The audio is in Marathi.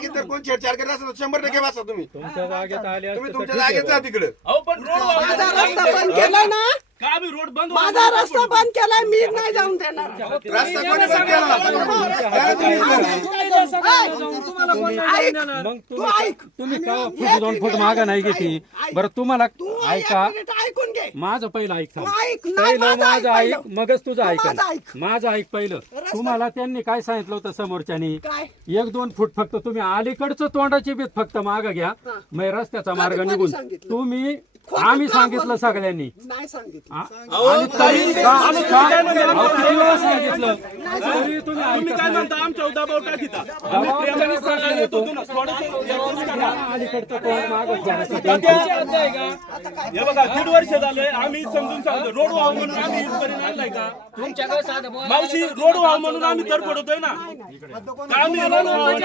जागेत जर कोण छेडछाड करत असेल तर 100% वाचा तुम्ही. तुमच्या जागेत आले तुम्ही तुमच्या जागेत जा तिकडे. पण रोड माझा रस्ता बंद केलाय ना, का आम्ही रोड बंद माझा रस्ता बंद केलाय, मी नाही जाऊन देणार. रस्ता कोणी बंद केला? मग तुम्ही का फुट 2 फूट मागा नाही घेतली बरं. तुम्हाला ऐका, ऐकून घे. माझं पहिलं ऐका, ऐक, नाही, पहिलं माझं माझं ऐक ऐक, पहिलं. मगच तुझं ऐक. माझं ऐक. माझं ऐक पहिलं. तुम्हाला त्यांनी काय सांगितलं होतं समोरच्यानी? काय? 1-2 फूट फक्त तुम्ही अलीकडचं तोंडाची बीत फक्त माग घ्या, मग रस्त्याचा मार्ग कोणी निघून. सांगितलं? तुम्ही खोटं आम्ही का सांगितलं बोलतो? सगळ्यांनी. नाही सांगितलं. आणि तरी किती वेळा सांगितलं तरी तुम्ही तुम्ही काय ऐकत म्हणता आमच्या दबाव टाकीता नाही. प्रेमाने सांगायला येतो तुला. थोडंसं अलीकडचं तोंड मागं घ्यायचं. हे बघा 1.5 वर्ष झाले आम्ही समजून सांगतो रोड व्हावं म्हणून आम्ही इथपर्यंत आणलाय का मावशी? रोड व्हावं म्हणून आम्ही तर पडतोय ना. का आम्ही रोड व्हावं